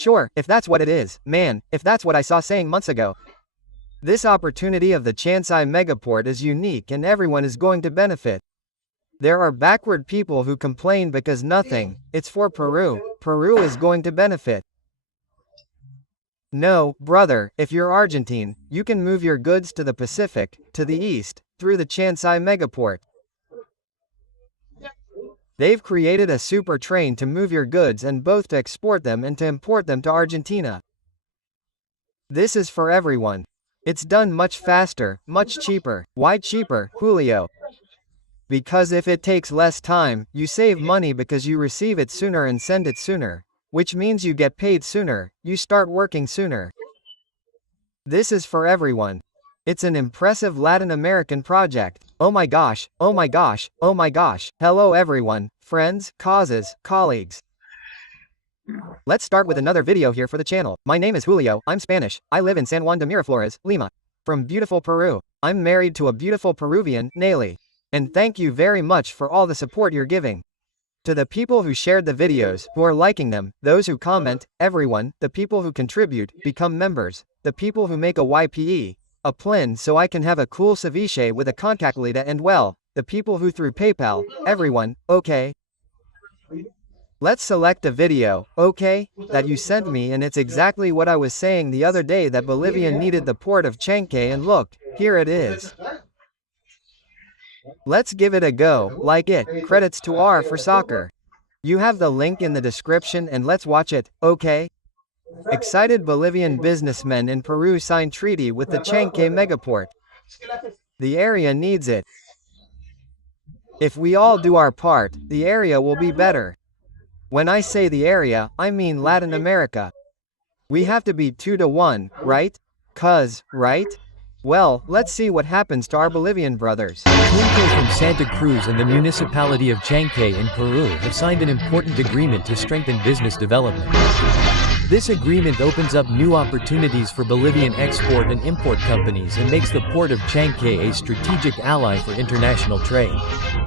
Sure, if that's what it is, man, if that's what I saw saying months ago. This opportunity of the Chancay megaport is unique and everyone is going to benefit. There are backward people who complain because nothing, it's for Peru, Peru is going to benefit. No, brother, if you're Argentine, you can move your goods to the Pacific, to the east, through the Chancay megaport. They've created a super train to move your goods and both to export them and to import them to Argentina. This is for everyone. It's done much faster, much cheaper. Why cheaper, Julio? Because if it takes less time, you save money because you receive it sooner and send it sooner. Which means you get paid sooner, you start working sooner. This is for everyone. It's an impressive Latin American project. Oh my gosh, oh my gosh, oh my gosh. Hello everyone, friends, causes, colleagues. Let's start with another video here for the channel. My name is Julio, I'm Spanish, I live in San Juan de Miraflores, Lima. From beautiful Peru. I'm married to a beautiful Peruvian, Nelly. And thank you very much for all the support you're giving. To the people who shared the videos, who are liking them, those who comment, everyone, the people who contribute, become members, the people who make a YPE, a plin so I can have a cool ceviche with a contactlita and well, the people who through PayPal, everyone, okay? Let's select a video, okay, that you sent me and it's exactly what I was saying the other day that Bolivia needed the port of Chancay and look, here it is. Let's give it a go, like it, credits to R for soccer. You have the link in the description and let's watch it, okay? Excited Bolivian businessmen in Peru sign treaty with the Chancay megaport. The area needs it. If we all do our part, the area will be better. When I say the area, I mean Latin America. We have to be 2-1, right? Right? Well, let's see what happens to our Bolivian brothers. Chancay from Santa Cruz and the municipality of Chancay in Peru have signed an important agreement to strengthen business development. This agreement opens up new opportunities for Bolivian export and import companies and makes the port of Chancay a strategic ally for international trade.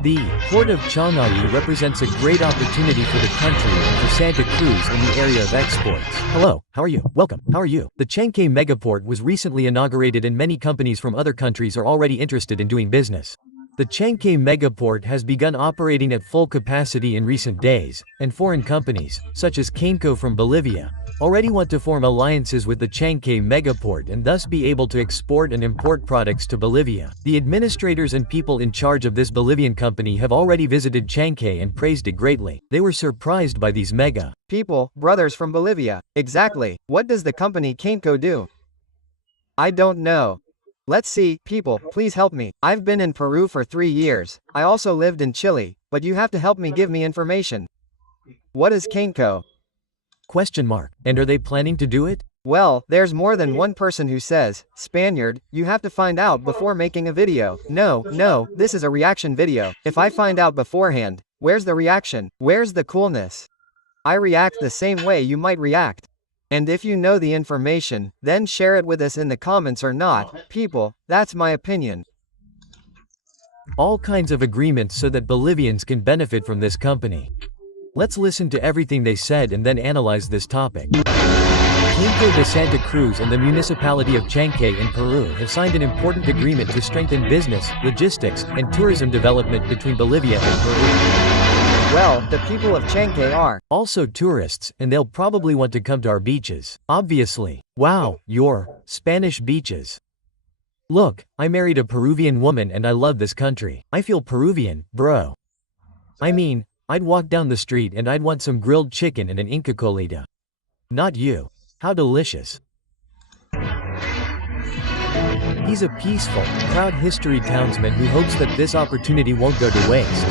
The port of Chancay represents a great opportunity for the country and for Santa Cruz in the area of exports. Hello, how are you? Welcome, how are you? The Chancay megaport was recently inaugurated and many companies from other countries are already interested in doing business. The Chancay megaport has begun operating at full capacity in recent days, and foreign companies, such as Cainco from Bolivia, already want to form alliances with the Chancay megaport and thus be able to export and import products to Bolivia. The administrators and people in charge of this Bolivian company have already visited Chancay and praised it greatly. They were surprised by these mega people, brothers from Bolivia. Exactly. What does the company Cainco do? I don't know. Let's see, people, please help me. I've been in Peru for 3 years. I also lived in Chile, but you have to help me give me information. What is Cainco? Question mark. And are they planning to do it? Well, there's more than one person who says, Spaniard, you have to find out before making a video. No, this is a reaction video. If I find out beforehand, where's the reaction? Where's the coolness? I react the same way you might react. And if you know the information, then share it with us in the comments or not, people, that's my opinion. All kinds of agreements so that Bolivians can benefit from this company. Let's listen to everything they said and then analyze this topic. Cainco de Santa Cruz and the municipality of Chancay in Peru have signed an important agreement to strengthen business, logistics, and tourism development between Bolivia and Peru. Well, the people of Chancay are also tourists, and they'll probably want to come to our beaches. Obviously. Wow, your Spanish beaches. Look, I married a Peruvian woman and I love this country. I feel Peruvian, bro. I mean, I'd walk down the street and I'd want some grilled chicken and an Inca colita. Not you. How delicious. He's a peaceful, proud history townsman who hopes that this opportunity won't go to waste.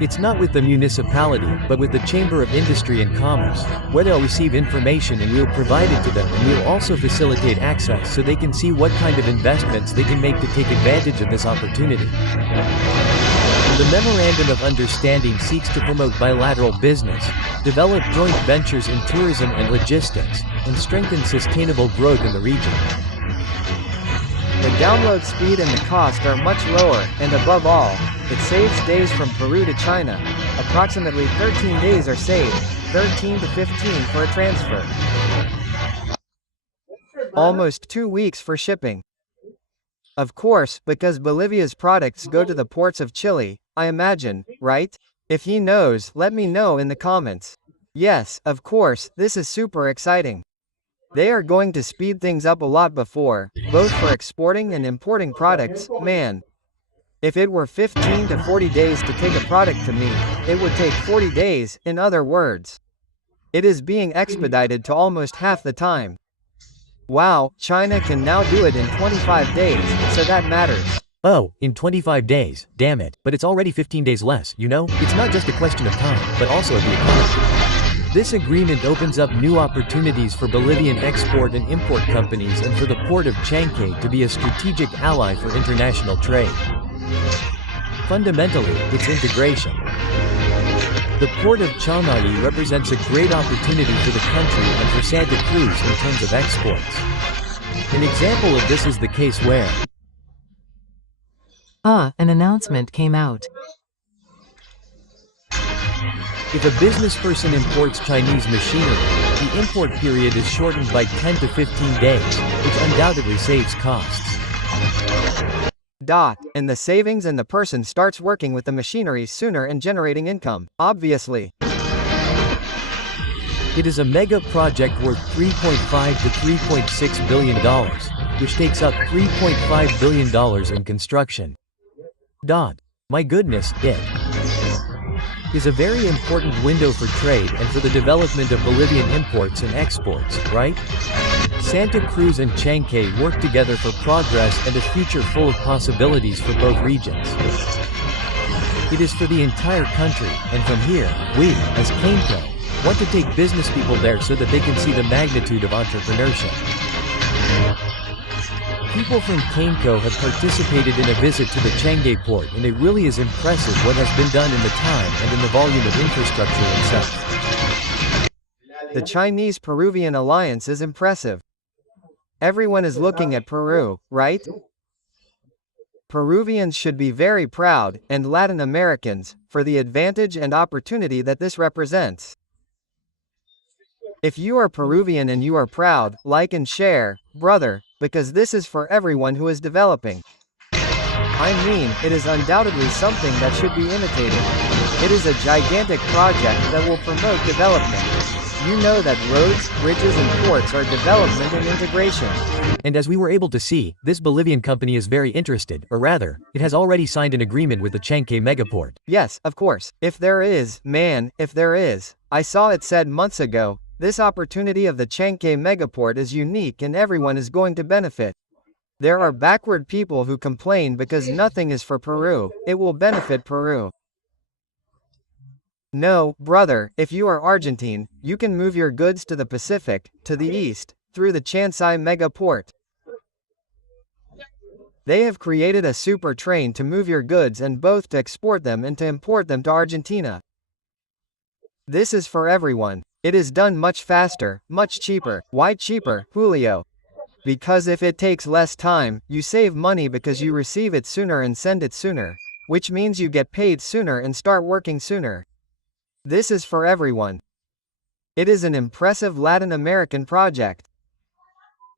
It's not with the municipality, but with the Chamber of Industry and Commerce, where they'll receive information and we'll provide it to them, and we'll also facilitate access so they can see what kind of investments they can make to take advantage of this opportunity. The Memorandum of Understanding seeks to promote bilateral business, develop joint ventures in tourism and logistics, and strengthen sustainable growth in the region. The download speed and the cost are much lower, and above all, it saves days from Peru to China. Approximately 13 days are saved. 13 to 15 for a transfer. Almost 2 weeks for shipping. Of course, because Bolivia's products go to the ports of Chile, I imagine, right? If he knows, let me know in the comments. Yes, of course, this is super exciting. They are going to speed things up a lot before, both for exporting and importing products, man. If it were 15 to 40 days to take a product to me, it would take 40 days, in other words. It is being expedited to almost half the time. Wow, China can now do it in 25 days, so that matters. Oh, in 25 days, damn it. But it's already 15 days less, you know? It's not just a question of time, but also of the economy. This agreement opens up new opportunities for Bolivian export and import companies and for the port of Chancay to be a strategic ally for international trade. Fundamentally, it's integration. The port of Chancay represents a great opportunity for the country and for Santa Cruz in terms of exports. An example of this is the case where an announcement came out. if a business person imports Chinese machinery, the import period is shortened by 10 to 15 days, which undoubtedly saves costs. And the savings and the person starts working with the machinery sooner and generating income, obviously. It is a mega project worth $3.5 to $3.6 billion, which takes up $3.5 billion in construction. My goodness, it is a very important window for trade and for the development of Bolivian imports and exports, right? Santa Cruz and Chancay work together for progress and a future full of possibilities for both regions. It is for the entire country, and from here, we, as CANCO, want to take business people there so that they can see the magnitude of entrepreneurship. People from CANCO have participated in a visit to the Chancay port, and it really is impressive what has been done in the time and in the volume of infrastructure itself. The Chinese-Peruvian alliance is impressive. Everyone is looking at Peru, right? Peruvians should be very proud, and Latin Americans, for the advantage and opportunity that this represents. If you are Peruvian and you are proud, like and share, brother, because this is for everyone who is developing. I mean, it is undoubtedly something that should be imitated. It is a gigantic project that will promote development. You know that roads, bridges and ports are development and integration. And as we were able to see, this Bolivian company is very interested, or rather, it has already signed an agreement with the Chancay megaport. Yes, of course. If there is, I saw it said months ago, this opportunity of the Chancay megaport is unique and everyone is going to benefit. There are backward people who complain because nothing is for Peru, it will benefit Peru. No, brother, if you are Argentine, you can move your goods to the Pacific, to the east, through the Chancay megaport. They have created a super train to move your goods and both to export them and to import them to Argentina. This is for everyone. It is done much faster, much cheaper. Why cheaper, Julio? Because if it takes less time, you save money because you receive it sooner and send it sooner, which means you get paid sooner and start working sooner. This is for everyone. It is an impressive Latin American project.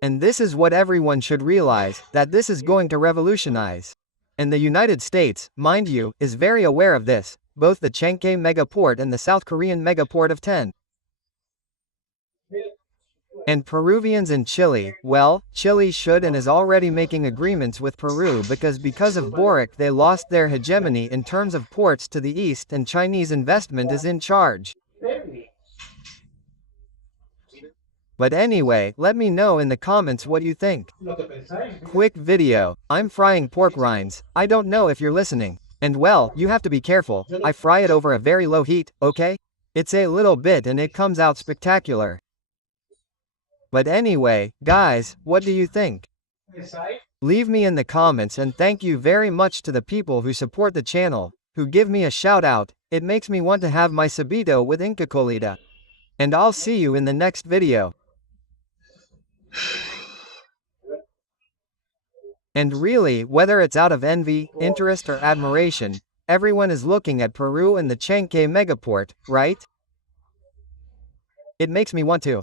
And this is what everyone should realize, that this is going to revolutionize. And the United States, mind you, is very aware of this, both the Chancay megaport and the South Korean megaport of 10. And Peruvians in Chile, well, Chile should and is already making agreements with Peru because of Boric they lost their hegemony in terms of ports to the east and Chinese investment is in charge. But anyway, let me know in the comments what you think. Quick video, I'm frying pork rinds, I don't know if you're listening. And well, you have to be careful, I fry it over a very low heat, okay? It's a little bit and it comes out spectacular. But anyway, guys, what do you think? Leave me in the comments and thank you very much to the people who support the channel, who give me a shout out, it makes me want to have my sabito with Inca Colita. And I'll see you in the next video. And really, whether it's out of envy, interest or admiration, everyone is looking at Peru and the Chancay megaport, right? It makes me want to